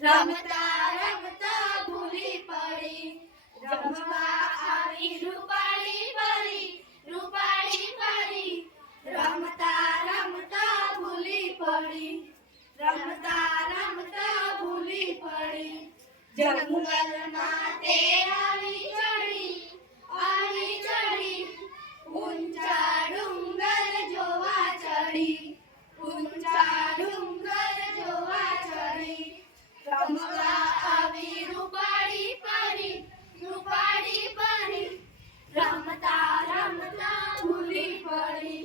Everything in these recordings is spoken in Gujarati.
રમતા રમતા ભૂલી પડી, રમવા આવી રૂપાળી પરી, રૂપાળી પરી. રમતા રમતા ભૂલી પડી, રમતા રમતા ભૂલી પડી. જંગલમાં તે આવી ચડી, આવી ચડી. ઊંચા ડુંગર જોવા ચડી, ઊંચા ડુંગર જોવા ચડી. રમવા આવી રૂપાળી પરી, રૂપાળી પરી. રમતા રમતા ભૂલી પડી,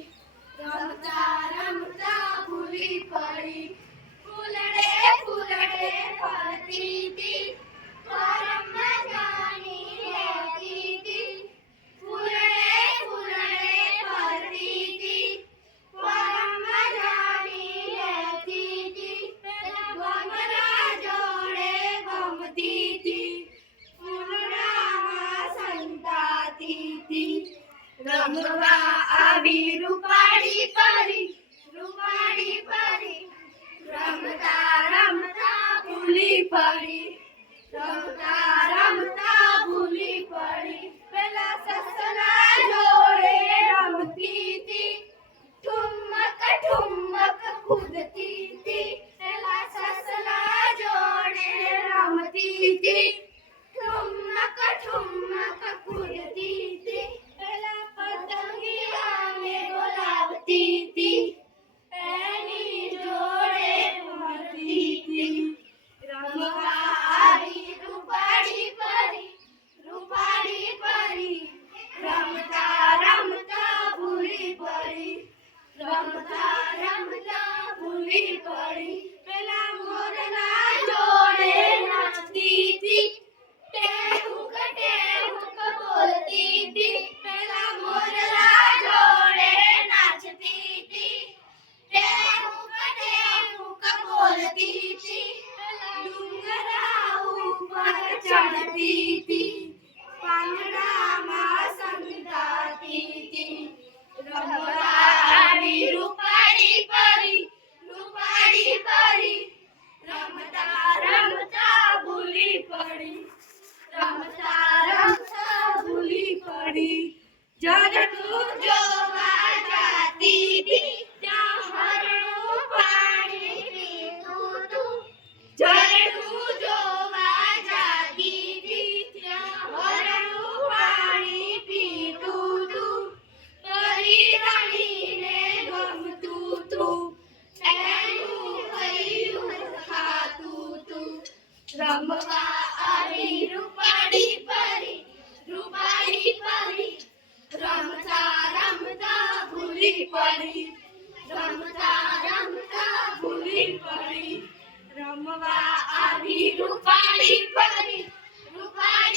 રમતા રમતા ભૂલી પડી. ફૂલડે ફૂલડે ફરતી તી, પરમ મજાની રહેતી તી. ફૂલડે ફૂલડે ફરતી તી, પરમ મજાની રહેતી તી. ભમરા જોડે ભમતી તી, ફૂલડામાં સંતાતી તી. રમવા આવી રૂપાળી પરી, રૂપાળી પરી. રમતા રમતા ભૂલી પડી, રમતા રમતા ભૂલી પડી. પેલા સસલા જોડે રમતી તી, ઠુમક ઠુમક કૂદતી તી. પેલા સસલા જોડે રમતી તી, ઠુમક ઠુમક કૂદતી તી. પેલા પતંગિયાને બોલાવતી તી, એની જોડે રમતી તી. રમવા આવી રૂપાળી પરી, રૂપાળી પરી. રમતા રમતા ભૂલી પડી, રમતા રમતા ભૂલી પડી. પેલા મોરના જોડે નાચતી તી, ટેહુક ટેહુક બોલતી તી. પેલા મોરના જોડે નાચતી તી, ટેહુક ટેહુક બોલતી તી. પેલા ડુંગરા ઉપર ચડતી તી, પાંદડામાં સંતાતી તી. રમવા આવી રૂપાળી પરી, રૂપાળી પરી. રમતા રમતા ભૂલી પડી, રમતા રમતા ભૂલી પડી. ઝરણું જોવા જાતી તી, ત્યાં હરણું પાણી પીતું તું. ઝરણું જોવા જાતી તી, ત્યાં હરણું પાણી પીતું તું. પરી રાણીને ગમતું તું, એનું હૈયું ખાતું તું. રમવા આવી રૂપાળી પરી, રૂપાળી પરી. રમતા રમતા ભૂલી પડી, રમતા રમતા ભૂલી પડી. રમવા આવી રૂપાળી પરી, રૂપાળી